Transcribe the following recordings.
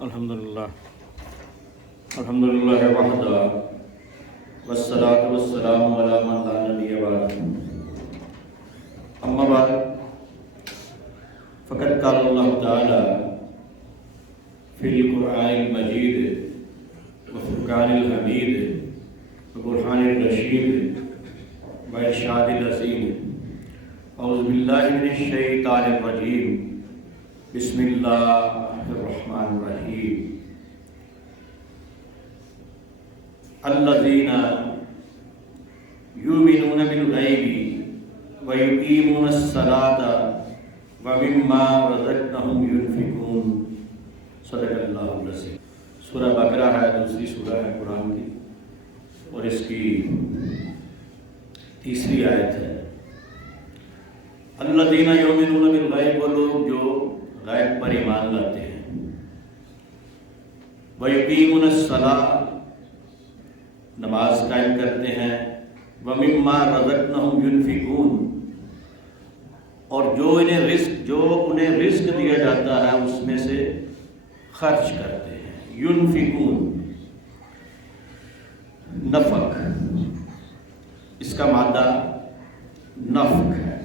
الحمدللہ وحدہ والصلاة والسلام علی من لا نبی بعد اما بعد فقد قال اللہ تعالی فی القرآن المجید وفرقان الحمید وبرہان الرشید وارشاد العظیم اعوذ باللہ من الشیطان الرجیم بسم اللہ الرحمن الرحیم الذین یؤمنون بالغیب ویقیمون الصلاۃ ومما رزقناہم ینفقون صدق اللہ العظیم۔ سورہ بقرہ ہے، دوسری سورہ ہے قرآن کی، اور اس کی تیسری آیت ہے۔ الذین یؤمنون بالغیب، وہ لوگ جو غیب پر ایمان لاتے ہیں، ویقیمون الصلاۃ، نماز قائم کرتے ہیں، ومما رزقناہم ینفقون، اور جو انہیں رزق دیا جاتا ہے اس میں سے خرچ کرتے ہیں۔ ینفقون نفق، اس کا مادہ نفق ہے۔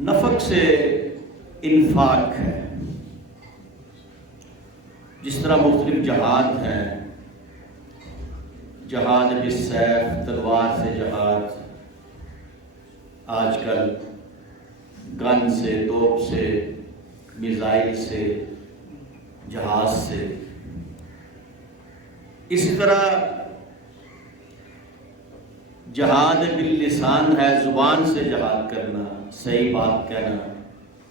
نفق سے انفاق ہے۔ جس طرح مختلف جہاد ہیں، جہاد بالسیف، تلوار سے جہاد، آج کل گن سے، توپ سے، میزائل سے، جہاز سے، اسی طرح جہاد باللسان ہے، زبان سے جہاد کرنا، صحیح بات کہنا،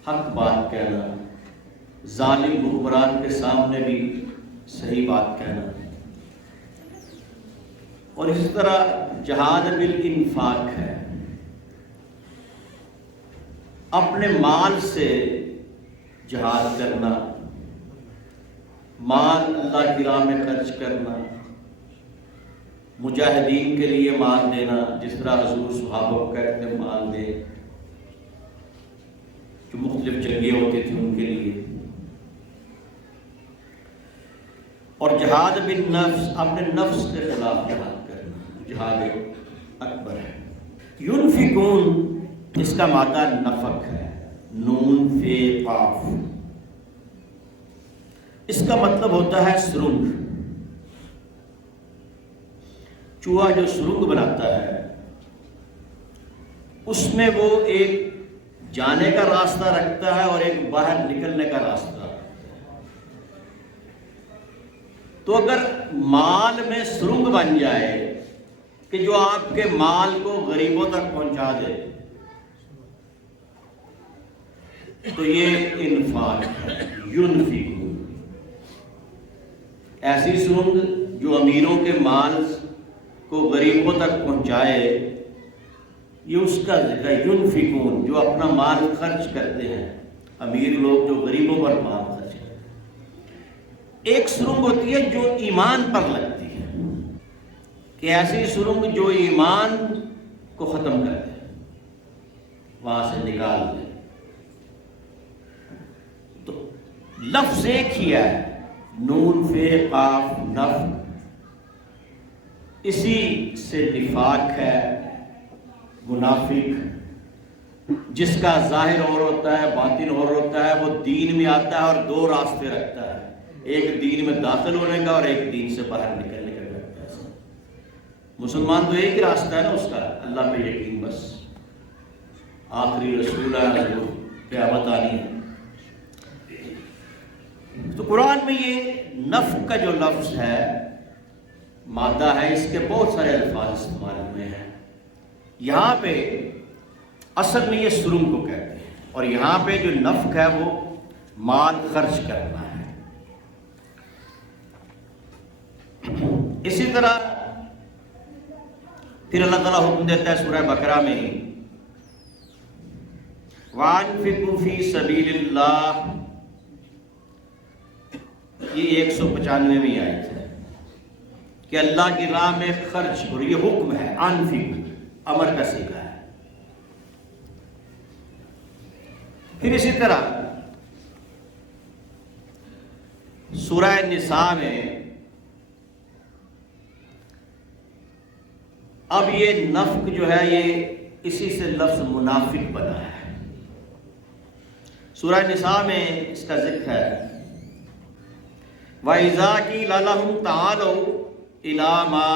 حق بات کہنا، ظالم حکمران کے سامنے بھی صحیح بات کہنا، اور اسی طرح جہاد بالانفاق ہے، اپنے مال سے جہاد کرنا، مال اللہ کی راہ میں خرچ کرنا، مجاہدین کے لیے مال دینا، جس طرح حضور صحابہ کو کہتے ہیں مال دے، جو مختلف جنگیں ہوتی تھیں ان کے لیے، اور جہاد بالنفس، اپنے نفس کے خلاف جہاد کرنا، جہاد اکبر ہے۔ ینفقون، اس کا مادہ نفق ہے، نون فے قاف، اس کا مطلب ہوتا ہے سرنگ۔ چوہا جو سرنگ بناتا ہے اس میں وہ ایک جانے کا راستہ رکھتا ہے اور ایک باہر نکلنے کا راستہ رکھتا ہے۔ تو اگر مال میں سرنگ بن جائے کہ جو آپ کے مال کو غریبوں تک پہنچا دے تو یہ انفاق ہے۔ ینفقون، ایسی سرنگ جو امیروں کے مال کو غریبوں تک پہنچائے، یہ اس کا ذکر ہے۔ ینفقون، جو اپنا مال خرچ کرتے ہیں، امیر لوگ جو غریبوں پر مال خرچ کرتے ہیں۔ ایک سرنگ ہوتی ہے جو ایمان پر لگتی ہے، کہ ایسی سرنگ جو ایمان کو ختم کر دے، وہاں سے نکال دے۔ تو لفظ ایک ہی ہے، نون فے قاف نفق، اسی سے نفاق ہے، منافق، جس کا ظاہر اور ہوتا ہے باطن اور ہوتا ہے، وہ دین میں آتا ہے اور دو راستے رکھتا ہے، ایک دین میں داخل ہونے کا اور ایک دین سے باہر نکلنے کا رکھتا ہے۔ مسلمان تو ایک ہی راستہ ہے نا اس کا، اللہ پہ یقین، بس آخری رسول ہے، حضور قیامت آنی ہے۔ تو قرآن میں یہ نفق کا جو لفظ ہے، مادہ ہے، اس کے بہت سارے الفاظ استعمال ہوئے ہیں۔ یہاں پہ اصل میں یہ سرنگ کو کہتے ہیں، اور یہاں پہ جو نفق ہے وہ مال خرچ کرنا ہے۔ اسی طرح پھر اللہ تعالیٰ حکم دیتا ہے سورہ بقرہ میں ہی، وَأَنفِقُوا فِي سَبِيلِ اللَّهِ، یہ 195ویں آیت ہے کہ اللہ کی راہ میں خرچ، اور یہ حکم ہے، انفق امر کا صیغہ ہے۔ پھر اسی طرح سورہ نساء میں اب یہ نفق جو ہے یہ اسی سے لفظ منافق بنا ہے۔ سورہ نساء میں اس کا ذکر ہے وَإِذَا قِيلَ لَهُمْ تَعَالَوْا إِلَى مَا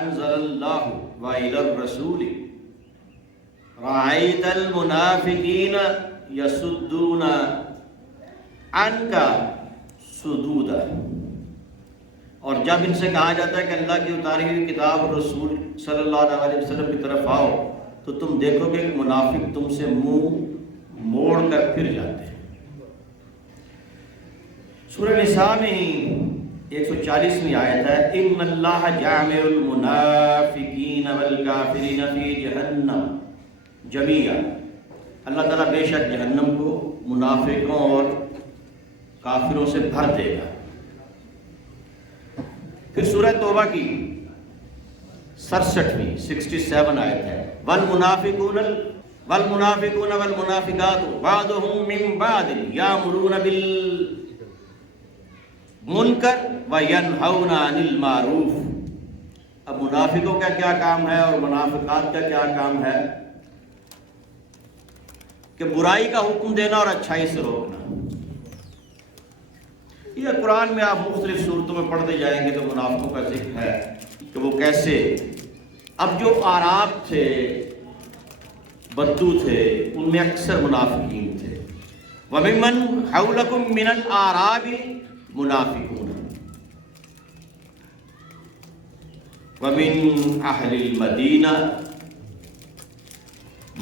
أَنزَلَ اللَّهُ وَإِلَى الرَّسُولِ رَأَيْتَ الْمُنَافِقِينَ يَصُدُّونَ عَنْكَ صُدُودًا۔ اور جب ان سے کہا جاتا ہے کہ اللہ کی اتاری ہوئی کتاب اور رسول صلی اللہ علیہ وسلم کی طرف آؤ تو تم دیکھو گے کہ منافق تم سے منہ موڑ کر پھر جاتے ہیں۔ سورہ نساء میں ہی 140ویں آیت ہے ان اللہ جامع المنافقین والکافرین فی جہنم جمیعا، اللہ تعالیٰ بے شک جہنم کو منافقوں اور کافروں سے بھر دے گا۔ پھر سورہ توبہ کی 67ویں 67 آیت ہے والمنافقون والمنافقات بعضهم من بعض یامرون بالمنکر وینہون عن المعروف۔ اب منافقوں کا کیا کام ہے اور منافقات کا کیا کام ہے کہ برائی کا حکم دینا اور اچھائی سے روکنا۔ یہ قرآن میں آپ مختلف صورتوں میں پڑھتے جائیں گے تو منافقوں کا ذکر ہے کہ وہ کیسے، اب جو اعراب تھے بدو تھے ان میں اکثر منافقین تھے۔ وَمِمَّنْ حَوْلَكُمْ مِنَ الْأَعْرَابِ مُنَافِقُونَ وَمِنْ أَهْلِ الْمَدِينَةِ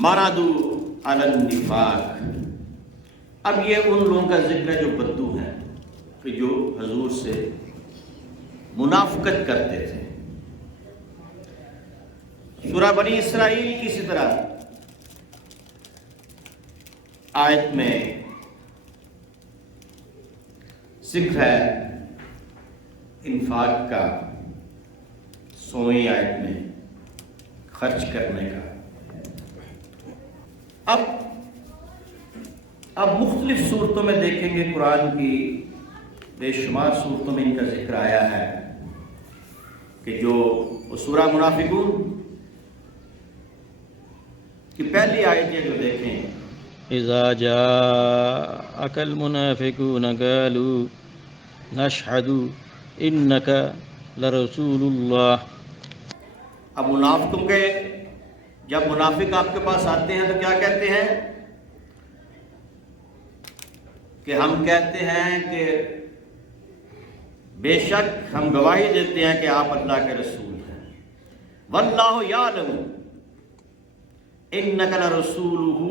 مَرَدُوا عَلَى النِّفَاقِ۔ اب یہ ان لوگوں کا ذکر ہے جو بدو ہیں کہ جو حضور سے منافقت کرتے تھے۔ سورہ بنی اسرائیل کی اسی طرح آیت میں ذکر ہے انفاق کا، 100ویں آیت میں خرچ کرنے کا۔ اب مختلف صورتوں میں دیکھیں گے قرآن کی بے شمار صورتوں میں ان کا ذکر آیا ہے کہ جو سورہ منافقون کی پہلی آیت یہ جو دیکھیں اذا جاءك المنافقون قالوا نشهد انك لرسول الله۔ اب منافقوں کے جب منافق آپ کے پاس آتے ہیں تو کیا کہتے ہیں کہ ہم کہتے ہیں کہ بے شک ہم گواہی دیتے ہیں کہ آپ اللہ کے رسول ہیں۔ واللہ یعلم انک لرسولہ،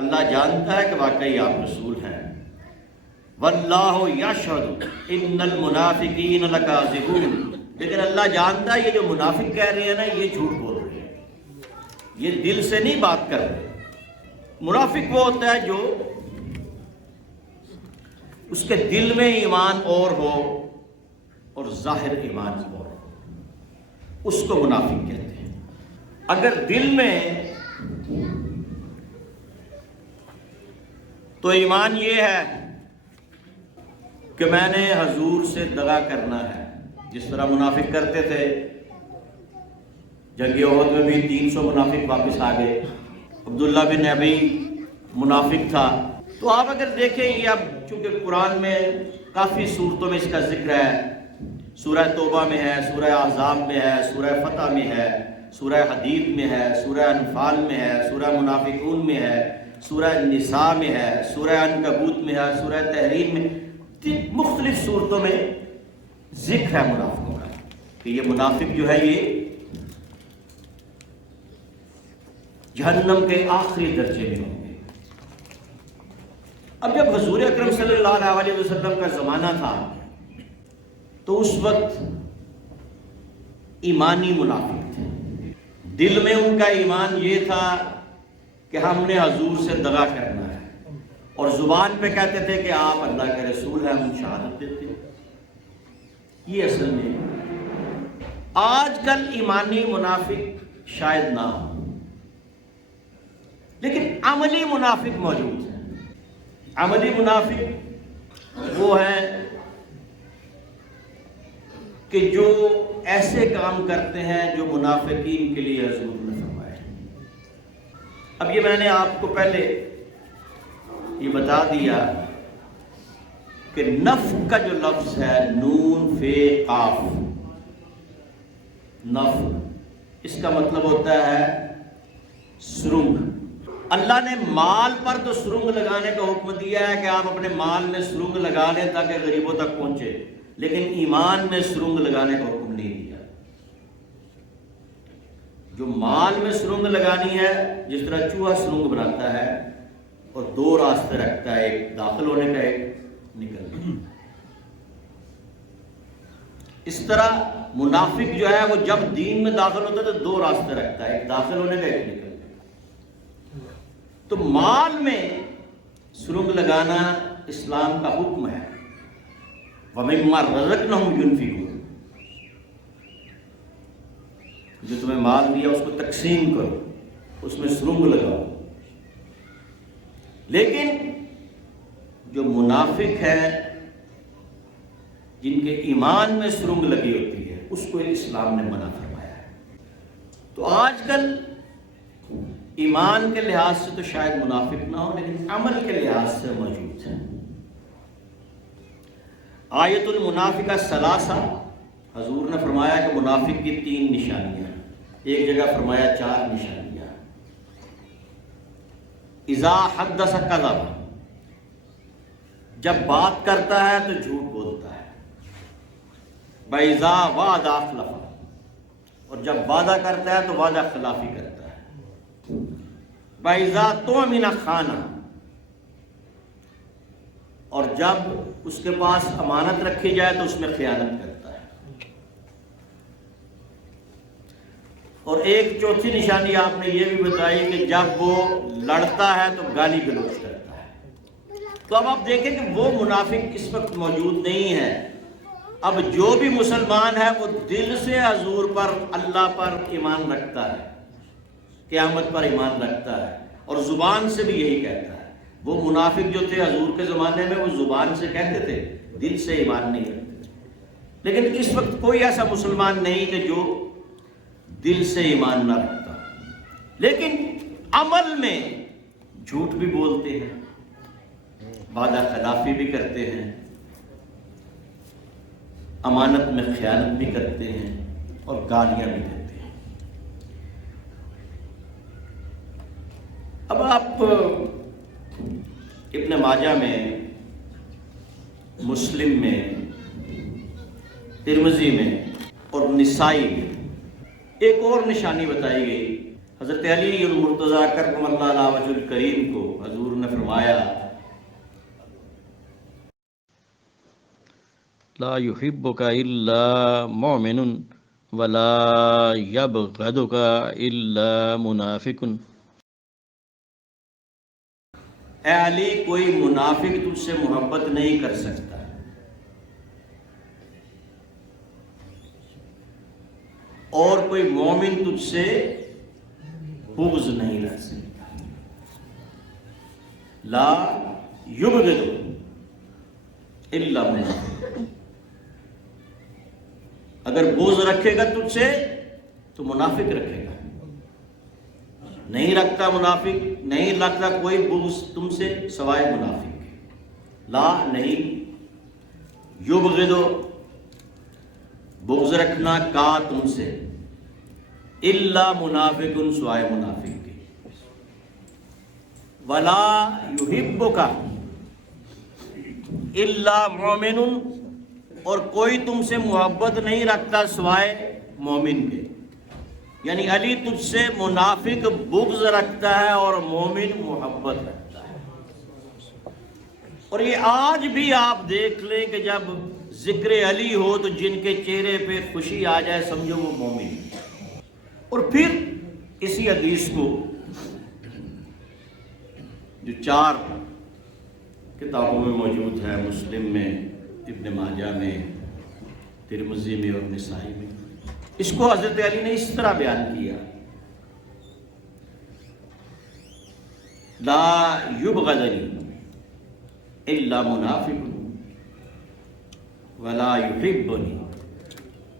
اللہ جانتا ہے کہ واقعی آپ رسول ہیں۔ واللہ یشہد ان المنافقین لکاذبون، لیکن اللہ جانتا ہے یہ جو منافق کہہ رہے ہیں نا یہ جھوٹ بول رہے ہیں، یہ دل سے نہیں بات کر رہے۔ منافق وہ ہوتا ہے جو اس کے دل میں ایمان اور ہو اور ظاہر ایمان اور ہو، اس کو منافق کہتے ہیں۔ اگر دل میں تو ایمان یہ ہے کہ میں نے حضور سے دغا کرنا ہے، جس طرح منافق کرتے تھے۔ جنگ احد میں بھی 300 منافق واپس آ گئے، عبداللہ بن ابی منافق تھا۔ تو آپ اگر دیکھیں یہ اب چونکہ قرآن میں کافی صورتوں میں اس کا ذکر ہے، سورہ توبہ میں ہے، سورہ احزاب میں ہے، سورہ فتح میں ہے، سورہ حدید میں ہے، سورہ انفال میں ہے، سورہ منافقون میں ہے، سورہ نساء میں ہے، سورہ عنکبوت میں ہے، سورہ تحریم میں، مختلف صورتوں میں ذکر ہے منافقوں کا کہ یہ منافق جو ہے یہ جہنم کے آخری درجے میں ہوں گے۔ اب جب حضور اکرم صلی اللہ علیہ وسلم کا زمانہ تھا تو اس وقت ایمانی منافق تھے، دل میں ان کا ایمان یہ تھا کہ ہم نے حضور سے دغا کرنا ہے، اور زبان پہ کہتے تھے کہ آپ اللہ کے رسول ہیں، ہم شہادت دیتے ہیں۔ یہ اصل میں آج کل ایمانی منافق شاید نہ ہو، لیکن عملی منافق موجود ہیں۔ عملی منافق وہ ہیں کہ جو ایسے کام کرتے ہیں جو منافقین کے لیے حضور نے فرمایا ہے۔ اب یہ میں نے آپ کو پہلے یہ بتا دیا کہ نفق کا جو لفظ ہے نون فے قاف، نفق اس کا مطلب ہوتا ہے سرنگ۔ اللہ نے مال پر تو سرنگ لگانے کا حکم دیا ہے کہ آپ اپنے مال میں سرنگ لگا لیں تاکہ غریبوں تک پہنچے، لیکن ایمان میں سرنگ لگانے کا حکم نہیں دیا۔ جو مال میں سرنگ لگانی ہے، جس طرح چوہا سرنگ بناتا ہے اور دو راستے رکھتا ہے، ایک داخل ہونے کا، ایک نکلنے کا، اس طرح منافق جو ہے وہ جب دین میں داخل ہوتا ہے تو دو راستے رکھتا ہے، ایک داخل ہونے کا، ایک نکلنے کا۔ تو مال میں سرنگ لگانا اسلام کا حکم ہے۔ وَمِمَّا رَزَقْنَاهُمْ يُنْفِقُونَ، جو تمہیں مال دیا اس کو تقسیم کرو، اس میں سرنگ لگاؤ۔ لیکن جو منافق ہے، جن کے ایمان میں سرنگ لگی ہوتی ہے، اس کو اسلام نے منع فرمایا ہے۔ تو آج کل ایمان کے لحاظ سے تو شاید منافق نہ ہو، لیکن عمل کے لحاظ سے موجود ہے۔ آیت المنافقہ ثلاثہ، حضور نے فرمایا کہ منافق کی 3 نشانیاں، ایک جگہ فرمایا 4 نشانیاں۔ اذا حدث کذب، جب بات کرتا ہے تو جھوٹ بولتا ہے۔ وَإِذَا وَعَدَ أَخْلَفَ، اور جب وعدہ کرتا ہے تو وعدہ خلافی کرتا ہے۔ وَإِذَا تُؤْمِنَ خَانَ، اور جب اس کے پاس امانت رکھی جائے تو اس میں خیانت کرتا ہے۔ اور ایک چوتھی نشانی آپ نے یہ بھی بتائی کہ جب وہ لڑتا ہے تو گالی گلوچ کرتا ہے۔ تو اب آپ دیکھیں کہ وہ منافق اس وقت موجود نہیں ہے۔ اب جو بھی مسلمان ہے وہ دل سے حضور پر، اللہ پر ایمان رکھتا ہے، قیامت پر ایمان رکھتا ہے، اور زبان سے بھی یہی کہتا ہے۔ وہ منافق جو تھے حضور کے زمانے میں، وہ زبان سے کہتے تھے، دل سے ایمان نہیں رکھتے۔ لیکن اس وقت کوئی ایسا مسلمان نہیں کہ جو دل سے ایمان نہ رکھتا، لیکن عمل میں جھوٹ بھی بولتے ہیں، وعدہ خلافی بھی کرتے ہیں، امانت میں خیانت بھی کرتے ہیں، اور گالیاں بھی دیتے ہیں۔ اب آپ ابن ماجہ میں، مسلم میں، ترمذی میں اور نسائی میں ایک اور نشانی بتائی گئی۔ حضرت علی المرتضیٰ کرم اللہ علیہ وجہ الکریم کو حضور نے فرمایا، لا يحبك الا مؤمن ولا يبغضك الا منافق۔ اے علی، کوئی منافق تجھ سے محبت نہیں کر سکتا، اور کوئی مومن تجھ سے بغض نہیں رکھ سکتا۔ لا یبغض الا منافق، اگر بغض رکھے گا تجھ سے تو منافق رکھے گا، نہیں رکھتا منافق، نہیں رکھتا کوئی بغض تم سے سوائے منافق کے۔ لا نہیں، یبغض بغض رکھنا کا تم سے، الا منافق سوائے منافق کے۔ ولا یحبک الا مومن، اور کوئی تم سے محبت نہیں رکھتا سوائے مومن کے۔ یعنی علی تجھ سے منافق بغض رکھتا ہے اور مومن محبت رکھتا ہے۔ اور یہ آج بھی آپ دیکھ لیں کہ جب ذکر علی ہو تو جن کے چہرے پہ خوشی آ جائے سمجھو وہ مومن۔ اور پھر اسی حدیث کو جو 4 کتابوں میں موجود ہے، مسلم میں، ابن ماجہ میں، ترمذی میں اور نسائی میں، اس کو حضرت علی نے اس طرح بیان کیا، لا یبغضنی الا منافق ولا یحبنی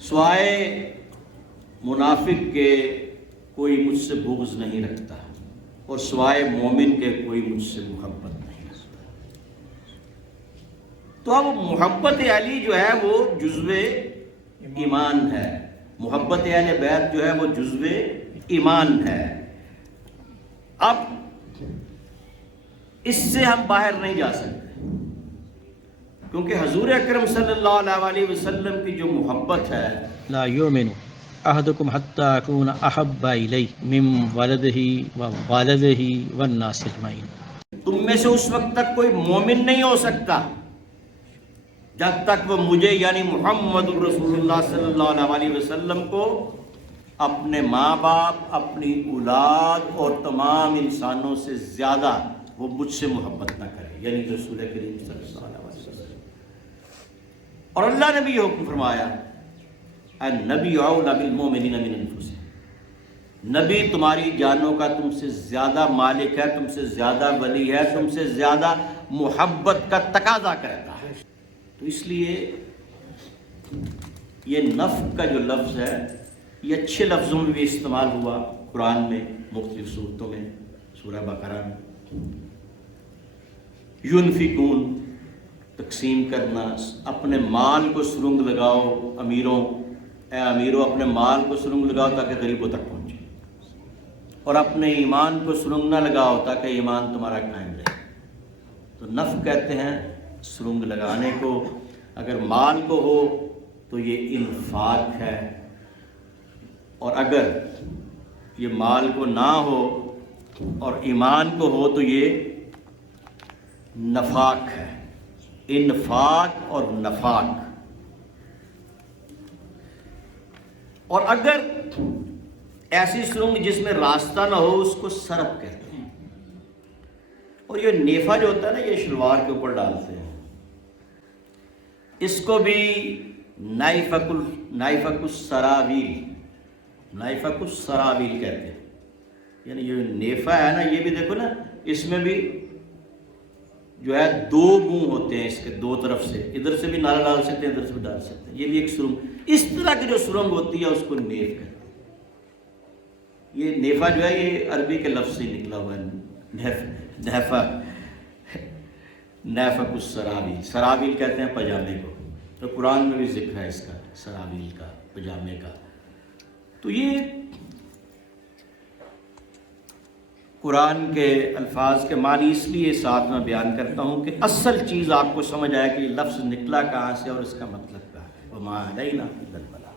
سوائے منافق کے کوئی مجھ سے بغض نہیں رکھتا اور سوائے مومن کے کوئی مجھ سے محبت نہیں رکھتا. تو اب محبت علی جو ہے وہ جزو ایمان ہے، محبت اہل بیت جو ہے وہ جزو ایمان ہے. اب اس سے ہم باہر نہیں جا سکتے، کیونکہ حضور اکرم صلی اللہ علیہ وسلم کی جو محبت ہے، لا یؤمن احدکم حتی اکون احب الیہ من ولدہ ووالدہ والناس اجمعین. تم میں سے اس وقت تک کوئی مومن نہیں ہو سکتا جب تک وہ مجھے یعنی محمد رسول اللہ صلی اللہ علیہ وسلم کو اپنے ماں باپ، اپنی اولاد اور تمام انسانوں سے زیادہ وہ مجھ سے محبت نہ کرے، یعنی رسول کریم صلی اللہ علیہ وسلم. اور اللہ نے بھی یہ حکم فرمایا، النبی اولی بالمؤمنین من انفسہم، نبی تمہاری جانوں کا تم سے زیادہ مالک ہے، تم سے زیادہ ولی ہے، تم سے زیادہ محبت کا تقاضا کرتا ہے. تو اس لیے یہ نفع کا جو لفظ ہے یہ اچھے لفظوں میں بھی استعمال ہوا قرآن میں، مختلف صورتوں میں، سورہ بقرہ میں. ينفقون، تقسیم کرنا، اپنے مال کو سرنگ لگاؤ. امیروں، اے امیروں اپنے مال کو سرنگ لگاؤ تاکہ غریبوں تک پہنچے، اور اپنے ایمان کو سرنگ نہ لگاؤ تاکہ ایمان تمہارا قائم رہے. تو نفع کہتے ہیں سرنگ لگانے کو. اگر مال کو ہو تو یہ انفاق ہے، اور اگر یہ مال کو نہ ہو اور ایمان کو ہو تو یہ نفاق ہے. انفاق اور نفاق. اور اگر ایسی سرنگ جس میں راستہ نہ ہو اس کو سرپ کہتے ہیں. اور یہ نیفا جو ہوتا ہے نا، یہ شلوار کے اوپر ڈالتے ہیں، اس کو بھی نائفق السراویل، نائفق السراویل کہتے ہیں. یعنی یہ نیفا ہے نا، یہ بھی دیکھو نا، اس میں بھی جو ہے دو منہ ہوتے ہیں، اس کے دو طرف سے، ادھر سے بھی نالا ڈال سکتے ہیں، ادھر سے بھی ڈال سکتے ہیں. یہ بھی ایک سرنگ، اس طرح کی جو سرنگ ہوتی ہے اس کو نیف کہتے ہیں. یہ نیفا جو ہے یہ عربی کے لفظ سے نکلا ہوا ہے، نیفا، نیفق السراویل. سراویل کہتے ہیں پجامے کو، تو قرآن میں بھی ذکر ہے اس کا، سراویل کا، پجامے کا. تو یہ قرآن کے الفاظ کے معنی اس لیے ساتھ میں بیان کرتا ہوں کہ اصل چیز آپ کو سمجھ آئے کہ یہ لفظ نکلا کہاں سے اور اس کا مطلب کیا ہے. وما علینا الا البلاغ.